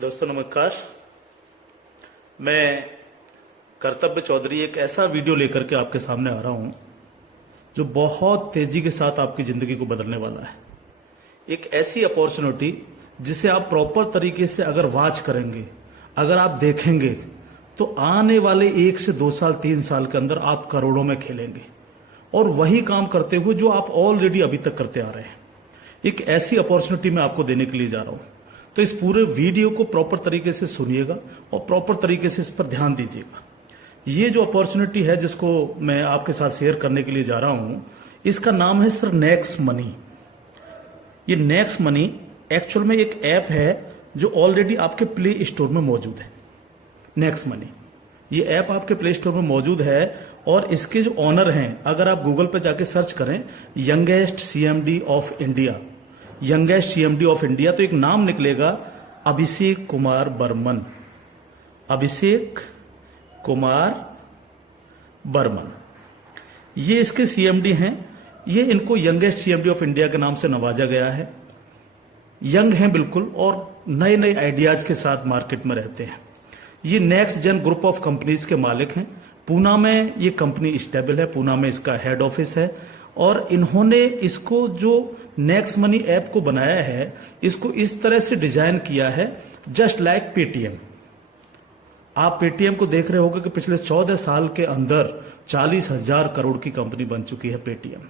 दोस्तों नमस्कार। मैं कर्तव्य चौधरी एक ऐसा वीडियो लेकर के आपके सामने आ रहा हूं जो बहुत तेजी के साथ आपकी जिंदगी को बदलने वाला है। एक ऐसी अपॉर्चुनिटी जिसे आप प्रॉपर तरीके से अगर वॉच करेंगे, अगर आप देखेंगे तो आने वाले 1 से 2 साल 3 साल के अंदर आप करोड़ों में खेलेंगे और वही काम करते हुए जो आप ऑलरेडी अभी तक करते आ रहे हैं। एक ऐसी अपॉर्चुनिटी मैं आपको देने के लिए जा रहा हूं, तो इस पूरे वीडियो को प्रॉपर तरीके से सुनिएगा और प्रॉपर तरीके से इस पर ध्यान दीजिएगा। ये जो अपॉर्चुनिटी है जिसको मैं आपके साथ शेयर करने के लिए जा रहा हूं, इसका नाम है सर नेक्स्ट मनी। ये नेक्स्ट मनी एक्चुअल में एक ऐप है जो ऑलरेडी आपके प्ले स्टोर में मौजूद है। नेक्स्ट मनी ये ऐप आपके प्ले स्टोर में मौजूद है और इसके जो ऑनर हैं, अगर आप गूगल पे जाके सर्च करें youngest CMD of India, youngest CMD of India, तो एक नाम निकलेगा अभिषेक कुमार बर्मन। अभिषेक कुमार बर्मन ये इसके सीएमडी हैं। ये इनको यंगेस्ट सीएमडी ऑफ इंडिया के नाम से नवाजा गया है। यंग हैं बिल्कुल और नए नए आइडियाज के साथ मार्केट में रहते हैं। ये Next Gen Group of Companies के मालिक हैं। पूना में ये कंपनी स्टेबल है, पूना में इसका हेड ऑफिस है और इन्होंने इसको जो नेक्स्ट मनी ऐप को बनाया है, इसको इस तरह से डिजाइन किया है जस्ट लाइक पेटीएम। आप पेटीएम को देख रहे होंगे कि पिछले 14 साल के अंदर 40,000 करोड़ की कंपनी बन चुकी है पेटीएम।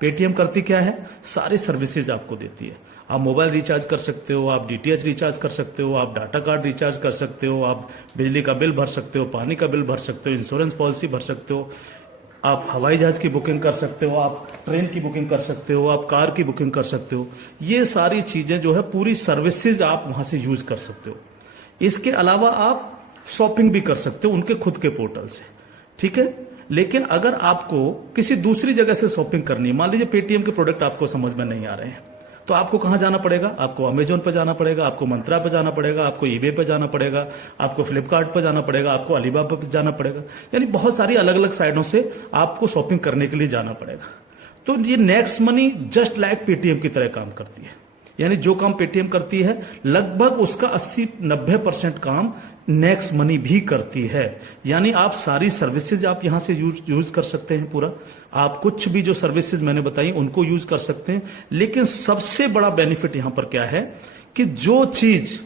पेटीएम करती क्या है? सारी सर्विसेज आपको देती है। आप मोबाइल रिचार्ज कर सकते हो, आप डीटीएच रिचार्ज कर सकते हो, आप डाटा कार्ड रिचार्ज कर सकते हो, आप बिजली का बिल भर सकते हो, पानी का बिल भर सकते हो, इंश्योरेंस पॉलिसी भर सकते हो, आप हवाई जहाज की बुकिंग कर सकते हो, आप ट्रेन की बुकिंग कर सकते हो, आप कार की बुकिंग कर सकते हो। ये सारी चीजें जो है पूरी सर्विसेज आप वहां से यूज कर सकते हो। इसके अलावा आप शॉपिंग भी कर सकते हो उनके खुद के पोर्टल से, ठीक है। लेकिन अगर आपको किसी दूसरी जगह से शॉपिंग करनी है, मान लीजिए पेटीएम के प्रोडक्ट आपको समझ में नहीं आ रहे हैं, तो आपको कहां जाना पड़ेगा? आपको अमेजोन पर जाना पड़ेगा, आपको मंत्रा पर जाना पड़ेगा, आपको ईबे पर जाना पड़ेगा, आपको फ्लिपकार्ट पर जाना पड़ेगा, आपको अलीबाबा पर जाना पड़ेगा। यानी बहुत सारी अलग अलग साइडों से आपको शॉपिंग करने के लिए जाना पड़ेगा। तो ये next money just like Paytm की तरह काम करती है। यानी जो काम पेटीएम करती है लगभग उसका 80-90% काम नेक्स्ट मनी भी करती है। यानी आप सारी सर्विसेज आप यहां से यूज कर सकते हैं पूरा। आप कुछ भी जो सर्विसेज मैंने बताई उनको यूज कर सकते हैं। लेकिन सबसे बड़ा बेनिफिट यहां पर क्या है कि जो चीज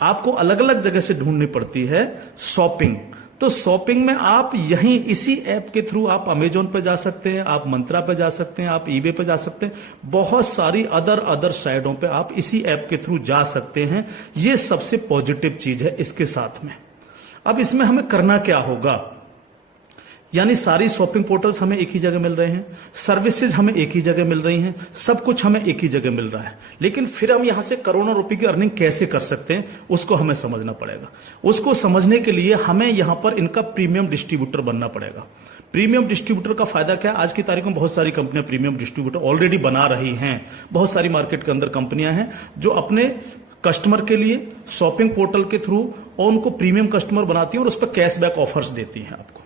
आपको अलग अलग जगह से ढूंढनी पड़ती है, शॉपिंग, तो शॉपिंग में आप यहीं इसी ऐप के थ्रू आप अमेजोन पे जा सकते हैं, आप मंत्रा पे जा सकते हैं, आप ईबे पे जा सकते हैं, बहुत सारी अदर साइडों पे आप इसी ऐप के थ्रू जा सकते हैं। ये सबसे पॉजिटिव चीज है इसके साथ में। अब इसमें हमें करना क्या होगा? यानी सारी शॉपिंग पोर्टल्स हमें एक ही जगह मिल रहे हैं, सर्विसेज हमें एक ही जगह मिल रही हैं, सब कुछ हमें एक ही जगह मिल रहा है। लेकिन फिर हम यहां से करोड़ों रुपए की अर्निंग कैसे कर सकते हैं उसको हमें समझना पड़ेगा। उसको समझने के लिए हमें यहां पर इनका प्रीमियम डिस्ट्रीब्यूटर बनना पड़ेगा। प्रीमियम डिस्ट्रीब्यूटर का फायदा क्या है? आज की तारीख में बहुत सारी कंपनियां प्रीमियम डिस्ट्रीब्यूटर ऑलरेडी बना रही हैं। बहुत सारी मार्केट के अंदर कंपनियां हैं जो अपने कस्टमर के लिए शॉपिंग पोर्टल के थ्रू और उनको प्रीमियम कस्टमर बनाती हैं और उस पर कैशबैक ऑफर्स देती हैं आपको।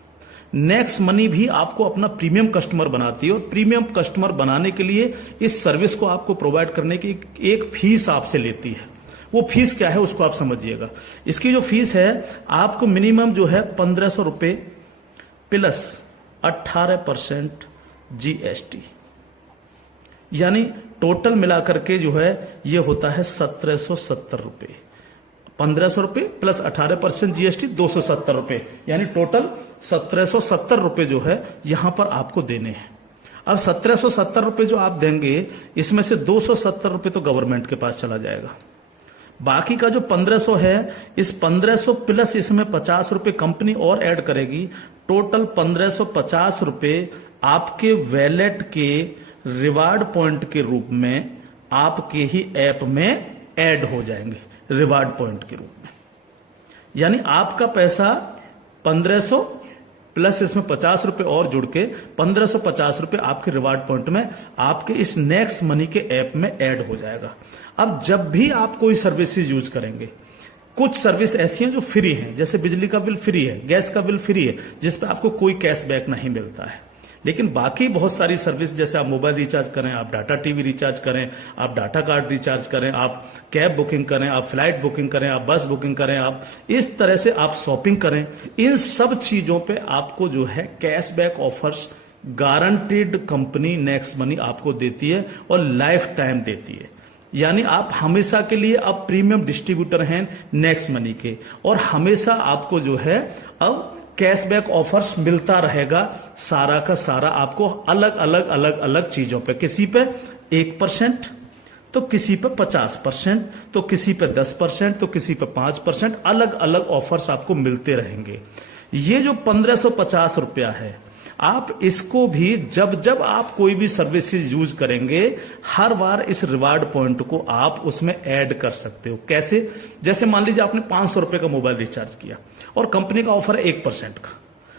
नेक्स्ट मनी भी आपको अपना प्रीमियम कस्टमर बनाती है और प्रीमियम कस्टमर बनाने के लिए इस सर्विस को आपको प्रोवाइड करने की एक फीस आपसे लेती है। वो फीस क्या है उसको आप समझिएगा। इसकी जो फीस है आपको मिनिमम जो है 1,500 रुपए प्लस 18% जीएसटी, यानी टोटल मिलाकर के जो है ये होता है 1,770 रुपए। 1,500 रुपए प्लस 18% जीएसटी 270 रुपए, यानी टोटल 1,770 रुपए जो है यहां पर आपको देने हैं। अब 1,770 रुपए जो आप देंगे, इसमें से 270 रुपए तो गवर्नमेंट के पास चला जाएगा। बाकी का जो 1,500 है, इस 1,500 प्लस इसमें 50 रुपए कंपनी और ऐड करेगी। टोटल 1,550 रुपए आपके वैलेट के रिवार्ड पॉइंट के रूप में आपके ही ऐप में ऐड हो जाएंगे, रिवार्ड पॉइंट के रूप में। यानी आपका पैसा 1,500 प्लस इसमें 50 रुपए और जुड़ के 1,550 रुपए आपके रिवार्ड पॉइंट में आपके इस नेक्स्ट मनी के ऐप में ऐड हो जाएगा। अब जब भी आप कोई सर्विसेज यूज करेंगे, कुछ सर्विस ऐसी हैं जो फ्री हैं, जैसे बिजली का बिल फ्री है, गैस का बिल फ्री है, जिस पे आपको कोई कैशबैक नहीं मिलता है। लेकिन बाकी बहुत सारी सर्विस, जैसे आप मोबाइल रिचार्ज करें, आप डाटा टीवी रिचार्ज करें, आप डाटा कार्ड रिचार्ज करें, आप कैब बुकिंग करें, आप फ्लाइट बुकिंग करें, आप बस बुकिंग करें, आप इस तरह से आप शॉपिंग करें, इन सब चीजों पे आपको जो है cashback offers guaranteed company next money आपको देती है और लाइफ टाइम देती है। यानी आप हमेशा के लिए अब प्रीमियम डिस्ट्रीब्यूटर हैं नेक्स्ट मनी के, और हमेशा आपको जो है अब कैशबैक ऑफर्स मिलता रहेगा, सारा का सारा आपको अलग अलग अलग अलग चीजों पे, किसी पे 1%, तो किसी पे 50%, तो किसी पे 10%, तो किसी पे 5%, अलग अलग ऑफर्स आपको मिलते रहेंगे। ये जो 1550 रुपया है, आप इसको भी जब जब आप कोई भी सर्विसेज यूज करेंगे, हर बार इस रिवार्ड पॉइंट को आप उसमें ऐड कर सकते हो। कैसे? जैसे मान लीजिए आपने 500 रुपए का मोबाइल रिचार्ज किया और कंपनी का ऑफर है 1% का,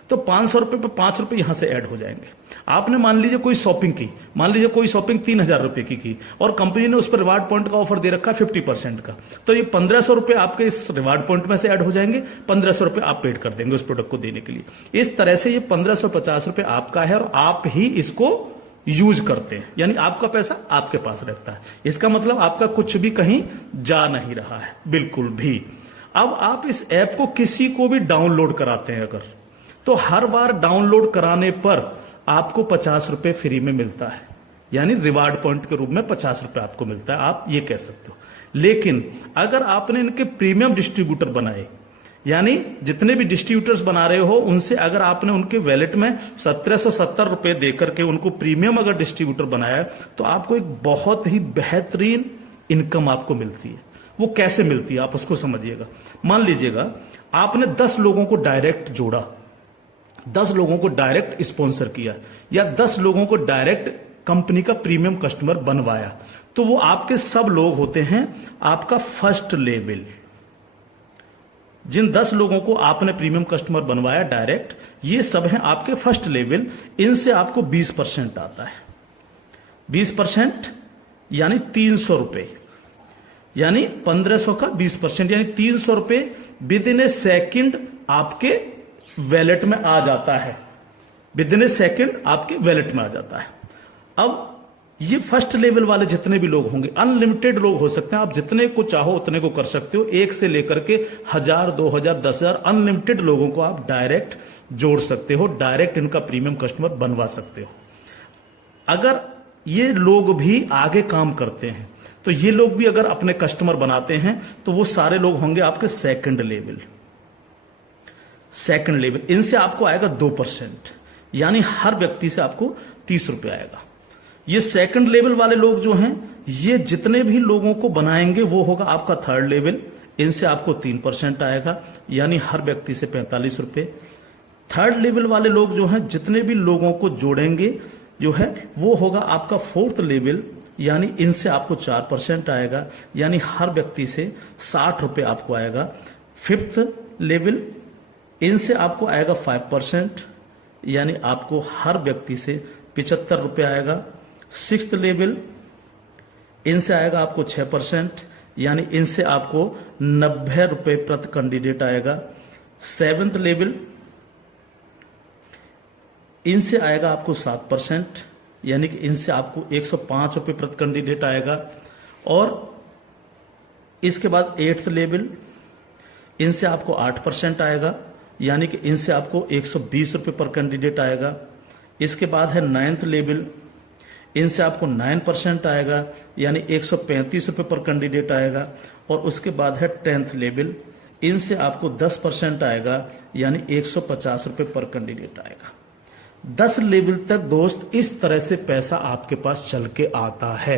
तो 500 रुपए पे 5 रुपए यहां से ऐड हो जाएंगे। आपने मान लीजिए कोई शॉपिंग की, मान लीजिए कोई शॉपिंग 3000 रुपए की और कंपनी ने उस पर रिवार्ड पॉइंट का ऑफर दे रखा है 50% का, तो ये 1500 रुपए आपके इस रिवार्ड पॉइंट में से ऐड हो जाएंगे, 1500 रुपए आप पेड कर देंगे उस प्रोडक्ट को देने के लिए। इस तरह से ये 1550 रुपए आपका है और आप ही इसको यूज करते हैं, यानी आपका पैसा आपके पास रहता है। इसका मतलब आपका कुछ भी कहीं जा नहीं रहा है, बिल्कुल भी। अब आप इस ऐप को किसी को भी डाउनलोड कराते हैं अगर, तो हर बार डाउनलोड कराने पर आपको 50 रुपए फ्री में मिलता है, यानी रिवार्ड पॉइंट के रूप में 50 रुपए आपको मिलता है, आप ये कह सकते हो। लेकिन अगर आपने इनके प्रीमियम डिस्ट्रीब्यूटर बनाए, यानी जितने भी डिस्ट्रीब्यूटर्स बना रहे हो उनसे अगर आपने उनके वैलेट में 1770 रुपए देकर के उनको प्रीमियम अगर डिस्ट्रीब्यूटर बनाया, तो आपको एक बहुत ही बेहतरीन इनकम आपको मिलती है। वो कैसे मिलती है आप उसको समझिएगा। मान लीजिएगा आपने 10 लोगों को डायरेक्ट जोड़ा, 10 लोगों को डायरेक्ट स्पॉन्सर किया, या 10 लोगों को डायरेक्ट कंपनी का प्रीमियम कस्टमर बनवाया, तो वो आपके सब लोग होते हैं आपका फर्स्ट लेवल। जिन 10 लोगों को आपने प्रीमियम कस्टमर बनवाया डायरेक्ट, ये सब हैं आपके फर्स्ट लेवल। इनसे आपको 20% आता है। 20% यानी 300 रुपए, यानी 1500 का 20%, यानी 300 रुपए विद इन ए सेकेंड आपके वैलेट में आ जाता है। विद इन ए सेकेंड आपके वैलेट में आ जाता है। अब ये फर्स्ट लेवल वाले जितने भी लोग होंगे, अनलिमिटेड लोग हो सकते हैं, आप जितने को चाहो उतने को कर सकते हो, 1 से लेकर के 1000, 2000, 10,000 अनलिमिटेड लोगों को आप डायरेक्ट जोड़ सकते हो, डायरेक्ट इनका प्रीमियम कस्टमर बनवा सकते हो। अगर ये लोग भी आगे काम करते हैं, तो ये लोग भी अगर अपने कस्टमर बनाते हैं, तो वो सारे लोग होंगे आपके सेकंड लेवल। सेकंड लेवल, इनसे आपको आएगा 2%, यानी हर व्यक्ति से आपको 30 रुपए आएगा। ये सेकंड लेवल वाले लोग जो हैं, ये जितने भी लोगों को बनाएंगे वो होगा आपका थर्ड लेवल। इनसे आपको 3% आएगा, यानी हर व्यक्ति से 45 रुपए। थर्ड लेवल वाले लोग जो हैं, जितने भी लोगों को जोड़ेंगे जो है, वो होगा आपका फोर्थ लेवल, यानी इनसे आपको 4% आएगा, यानी हर व्यक्ति से 60 रुपए आपको आएगा। फिफ्थ लेवल, इनसे आपको आएगा 5%, यानी आपको हर व्यक्ति से 75 रुपए आएगा। सिक्स्थ लेवल, इनसे आएगा आपको 6%, यानी इनसे आपको 90 रुपए प्रति कैंडिडेट आएगा। सेवेंथ लेवल, इनसे आएगा आपको 7%, यानी कि इनसे आपको 105 रुपए प्रति कैंडिडेट आएगा। और इसके बाद 8th लेवल, इनसे आपको 8% आएगा, यानी कि इनसे आपको 120 रुपए पर कैंडिडेट आएगा। इसके बाद है 9th लेवल, इनसे आपको 9% आएगा, यानी 135 रुपए पर कैंडिडेट आएगा। और उसके बाद है 10th लेवल, इनसे आपको 10% आएगा, यानी 150 रुपए पर कैंडिडेट आएगा। 10 लेवल तक दोस्त इस तरह से पैसा आपके पास चल के आता है।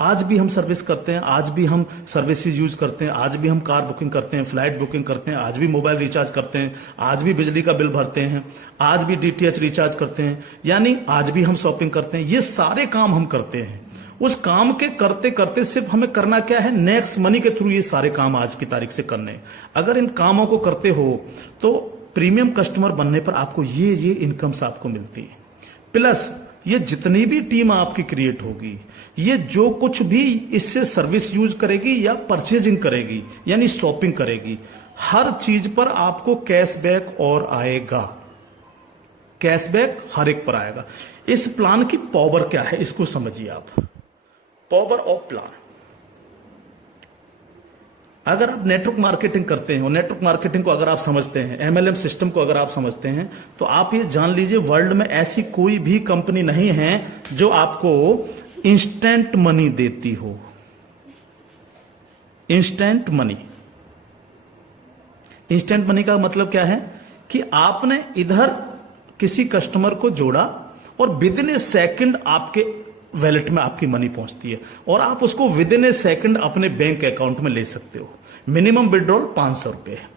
आज भी हम सर्विस करते हैं, आज भी हम सर्विसेज यूज करते हैं, आज भी हम कार बुकिंग करते हैं, फ्लाइट बुकिंग करते हैं, आज भी मोबाइल रिचार्ज करते हैं, आज भी बिजली का बिल भरते हैं, आज भी डीटीएच रिचार्ज करते हैं, यानी आज भी हम शॉपिंग करते हैं। ये सारे काम हम करते हैं। उस काम के करते करते सिर्फ हमें करना क्या है, नेक्स्ट मनी के थ्रू ये सारे काम आज की तारीख से करने। अगर इन कामों को करते हो तो प्रीमियम कस्टमर बनने पर आपको ये इनकम्स आपको मिलती है। प्लस ये जितनी भी टीम आपकी क्रिएट होगी, ये जो कुछ भी इससे सर्विस यूज करेगी या परचेजिंग करेगी, यानी शॉपिंग करेगी, हर चीज पर आपको कैशबैक और आएगा। कैशबैक हर एक पर आएगा। इस प्लान की पावर क्या है इसको समझिए आप। पावर ऑफ प्लान, अगर आप नेटवर्क मार्केटिंग करते हैं और नेटवर्क मार्केटिंग को अगर आप समझते हैं, एमएलएम सिस्टम को अगर आप समझते हैं, तो आप ये जान लीजिए वर्ल्ड में ऐसी कोई भी कंपनी नहीं है जो आपको इंस्टेंट मनी देती हो। इंस्टेंट मनी, इंस्टेंट मनी का मतलब क्या है कि आपने इधर किसी कस्टमर को जोड़ा और विद इन ए सेकंड आपके वैलेट में आपकी मनी पहुंचती है और आप उसको विद इन ए सेकंड अपने बैंक अकाउंट में ले सकते हो। मिनिमम विड्रॉल 500 रुपए है।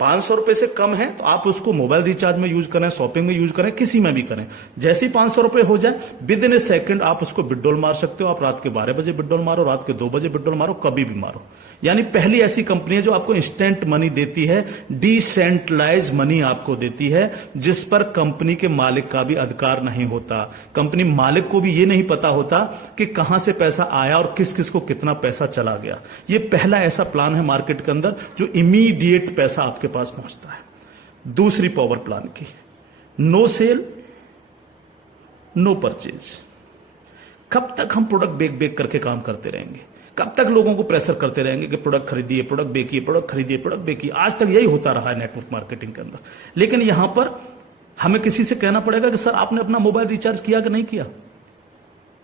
500 रुपए से कम है तो आप उसको मोबाइल रिचार्ज में यूज करें, शॉपिंग में यूज करें, किसी में भी करें। जैसे ही 500 रुपए हो जाए विद इन ए सेकंड आप उसको विड्रॉल मार सकते हो। आप रात के 12 बजे विड्रॉल मारो, रात के 2 बजे विड्रॉल मारो, कभी भी मारो। यानी पहली ऐसी कंपनी है जो आपको इंस्टेंट मनी देती है, डिसेंट्रलाइज मनी आपको देती है, जिस पर कंपनी के मालिक का भी अधिकार नहीं होता। कंपनी मालिक को भी ये नहीं पता होता कि कहां से पैसा आया और किस किस को कितना पैसा चला गया। ये पहला ऐसा प्लान है मार्केट के अंदर जो इमीडिएट पैसा आपके पास पहुंचता है। दूसरी पावर प्लान की, नो सेल नो परचेज। कब तक हम प्रोडक्ट बेक बेक करके काम करते रहेंगे? कब तक लोगों को प्रेशर करते रहेंगे कि प्रोडक्ट खरीदिए, प्रोडक्ट बेकिए, प्रोडक्ट खरीदिए, प्रोडक्ट बेकिए? आज तक यही होता रहा है नेटवर्क मार्केटिंग के अंदर। लेकिन यहां पर हमें किसी से कहना पड़ेगा कि सर आपने अपना मोबाइल रिचार्ज किया कि नहीं किया,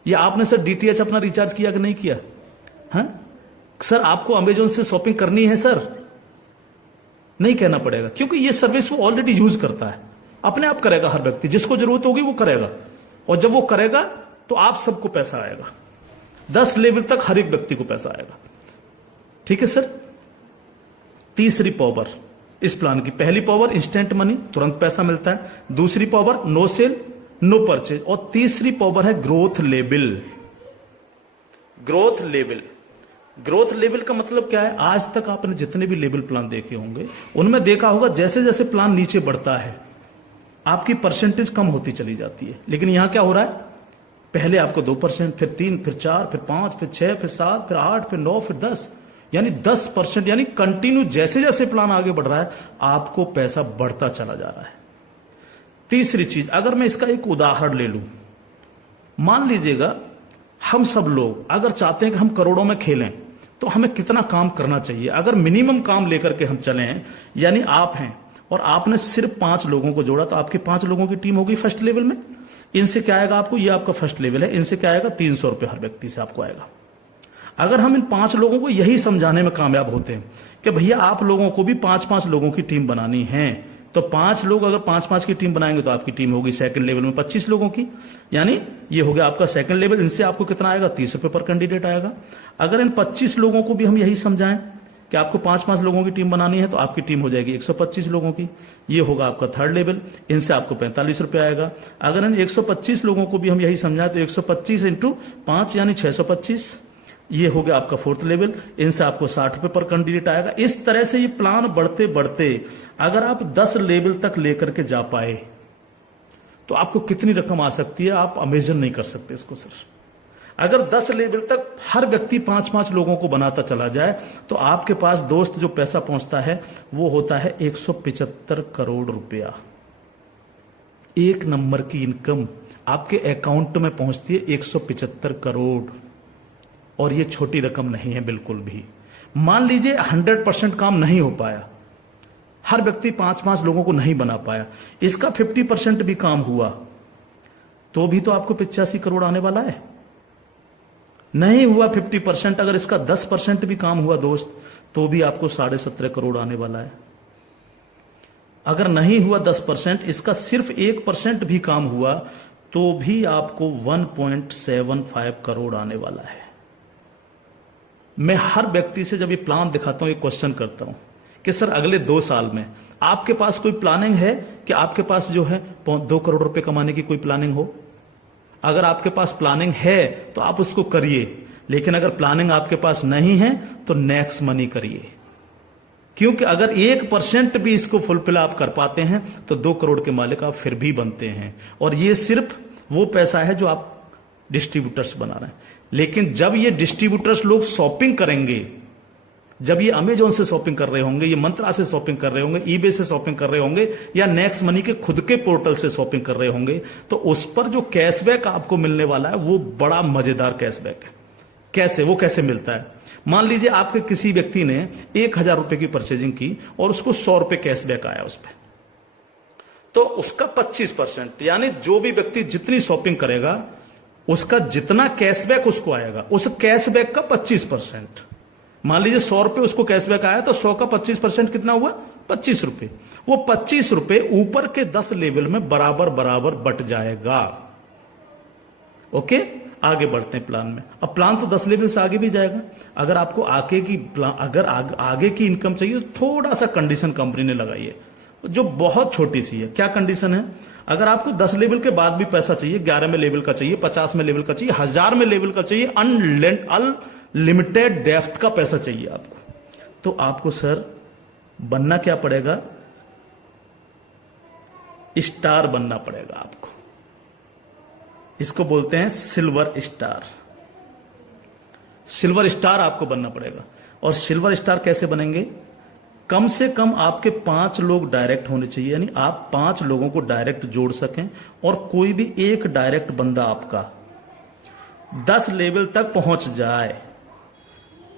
या आपने सर डीटीएच अपना रिचार्ज किया कि नहीं किया, हाँ? सर आपको अमेजोन से शॉपिंग करनी है सर, नहीं कहना पड़ेगा, क्योंकि ये सर्विस वो ऑलरेडी यूज करता है। अपने आप करेगा, हर व्यक्ति जिसको जरूरत होगी वो करेगा, और जब वो करेगा तो आप सबको पैसा आएगा। 10 लेवल तक हर एक व्यक्ति को पैसा आएगा। ठीक है सर। तीसरी पावर इस प्लान की, पहली पावर इंस्टेंट मनी, तुरंत पैसा मिलता है। दूसरी power no sale no purchase, और तीसरी पावर है growth level. Growth level, growth level का मतलब क्या है? आज तक आपने जितने भी लेवल प्लान देखे होंगे उनमें देखा होगा जैसे जैसे प्लान नीचे बढ़ता है आपकी परसेंटेज कम होती चली जाती है। लेकिन यहां क्या हो रहा है? पहले आपको 2%, फिर 3, फिर 4, फिर 5, फिर 6, फिर 7, फिर 8, फिर 9, फिर 10, यानी 10%, यानी कंटिन्यू जैसे जैसे प्लान आगे बढ़ रहा है आपको पैसा बढ़ता चला जा रहा है। तीसरी चीज, अगर मैं इसका एक उदाहरण ले लूं, मान लीजिएगा हम सब लोग अगर चाहते हैं कि हम करोड़ों में खेलें तो हमें कितना काम करना चाहिए? अगर मिनिमम काम लेकर के हम चलें, यानी आप हैं और आपने सिर्फ 5 लोगों को जोड़ा तो आपकी 5 लोगों की टीम होगी फर्स्ट लेवल में। इनसे क्या आएगा आपको? ये आपका फर्स्ट लेवल है। इनसे क्या आएगा? 300 रुपए हर व्यक्ति से आपको आएगा। अगर हम इन 5 लोगों को यही समझाने में कामयाब होते हैं कि भैया आप लोगों को भी 5-5 लोगों की टीम बनानी है, तो 5 लोग अगर 5-5 की टीम बनाएंगे तो आपकी टीम होगी सेकंड लेवल में 25 लोगों की, यानी ये हो गया आपका सेकंड लेवल। इनसे आपको कितना आएगा? 30 रुपए पर कैंडिडेट आएगा। अगर इन 25 लोगों को भी हम यही समझाएं कि आपको 5-5 लोगों की टीम बनानी है तो आपकी टीम हो जाएगी 125 लोगों की, ये होगा आपका थर्ड लेवल। इनसे आपको 45 रुपए आएगा। अगर इन 125 लोगों को भी हम यही समझाएं तो 125 इंटू 5 यानी 625, ये हो गया आपका फोर्थ लेवल। इनसे आपको 60 रुपए पर कैंडिडेट आएगा। इस तरह से ये प्लान बढ़ते बढ़ते अगर आप 10 लेवल तक लेकर के जा पाए तो आपको कितनी रकम आ सकती है आप इमेजिन नहीं कर सकते इसको सर। अगर 10 लेवल तक हर व्यक्ति 5-5 लोगों को बनाता चला जाए तो आपके पास दोस्त जो पैसा पहुंचता है वो होता है 175 करोड़ रुपया। एक नंबर की इनकम आपके अकाउंट में पहुंचती है 175 करोड़, और ये छोटी रकम नहीं है बिल्कुल भी। मान लीजिए 100% काम नहीं हो पाया, हर व्यक्ति 5-5 लोगों को नहीं बना पाया, इसका 50% भी काम हुआ तो भी तो आपको 85 करोड़ आने वाला है। नहीं हुआ 50%, अगर इसका 10% भी काम हुआ दोस्त तो भी आपको 17.5 करोड़ आने वाला है। अगर नहीं हुआ 10%, इसका सिर्फ 1% भी काम हुआ तो भी आपको 1.75 करोड़ आने वाला है। मैं हर व्यक्ति से जब ये प्लान दिखाता हूं एक क्वेश्चन करता हूं कि सर अगले 2 साल में आपके पास कोई प्लानिंग है कि आपके पास जो है 2 करोड़ रुपए कमाने की कोई प्लानिंग हो? अगर आपके पास प्लानिंग है तो आप उसको करिए, लेकिन अगर प्लानिंग आपके पास नहीं है तो नेक्स्ट मनी करिए, क्योंकि अगर 1% भी इसको फुलफिल आप कर पाते हैं तो 2 करोड़ के मालिक आप फिर भी बनते हैं। और ये सिर्फ वो पैसा है जो आप डिस्ट्रीब्यूटर्स बना रहे हैं। लेकिन जब ये डिस्ट्रीब्यूटर्स लोग शॉपिंग करेंगे जब ये अमेजोन से शॉपिंग कर रहे होंगे, ये मंत्रा से शॉपिंग कर रहे होंगे, ईबे से शॉपिंग कर रहे होंगे, या नेक्स्ट मनी के खुद के पोर्टल से शॉपिंग कर रहे होंगे, तो उस पर जो कैशबैक आपको मिलने वाला है वो बड़ा मजेदार कैशबैक है। कैसे, वो कैसे मिलता है? मान लीजिए आपके किसी व्यक्ति ने 1,000 रुपए की परचेजिंग की और उसको 100 रुपए कैशबैक आया उस पर, तो उसका 25%, यानी जो भी व्यक्ति जितनी शॉपिंग करेगा उसका जितना कैशबैक उसको आएगा, उस कैशबैक का 25%। मान लीजिए 100 रुपए उसको कैशबैक आया, तो 100 का 25% कितना हुआ? 25 रुपए। वो 25 रुपए ऊपर के 10 लेवल में बराबर बराबर बट जाएगा। ओके, आगे बढ़ते हैं प्लान में। अब प्लान तो 10 लेवल से आगे भी जाएगा। अगर आपको आगे की इनकम चाहिए तो थोड़ा सा कंडीशन कंपनी ने लगाई है, जो बहुत छोटी सी है। क्या कंडीशन है? अगर आपको 10 लेवल के बाद भी पैसा चाहिए, 11 में लेवल का चाहिए, 50 में लेवल का चाहिए, 1000 में लेवल का चाहिए, अनलिमिटेड डेप्थ का पैसा चाहिए आपको, तो आपको सर बनना क्या पड़ेगा? स्टार बनना पड़ेगा आपको। इसको बोलते हैं सिल्वर स्टार। सिल्वर स्टार आपको बनना पड़ेगा। और सिल्वर स्टार कैसे बनेंगे? कम से कम आपके 5 लोग डायरेक्ट होने चाहिए, यानी आप 5 लोगों को डायरेक्ट जोड़ सकें, और कोई भी एक डायरेक्ट बंदा आपका 10 लेवल तक पहुंच जाए।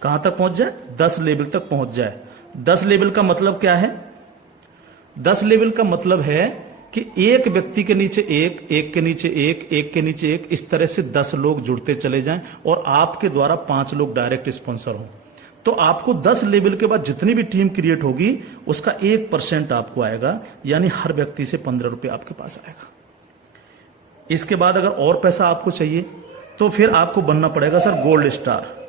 कहां तक पहुंच जाए? 10 लेवल तक पहुंच जाए। 10 लेवल का मतलब क्या है? 10 लेवल का मतलब है कि एक व्यक्ति के नीचे एक, एक के नीचे एक, एक के नीचे एक, इस तरह से 10 लोग जुड़ते चले जाएं और आपके द्वारा 5 लोग डायरेक्ट स्पॉन्सर हों। तो आपको 10 लेवल के बाद जितनी भी टीम क्रिएट होगी उसका 1% आपको आएगा, यानी हर व्यक्ति से 15 रुपए आपके पास आएगा। इसके बाद अगर और पैसा आपको चाहिए तो फिर आपको बनना पड़ेगा सर गोल्ड स्टार।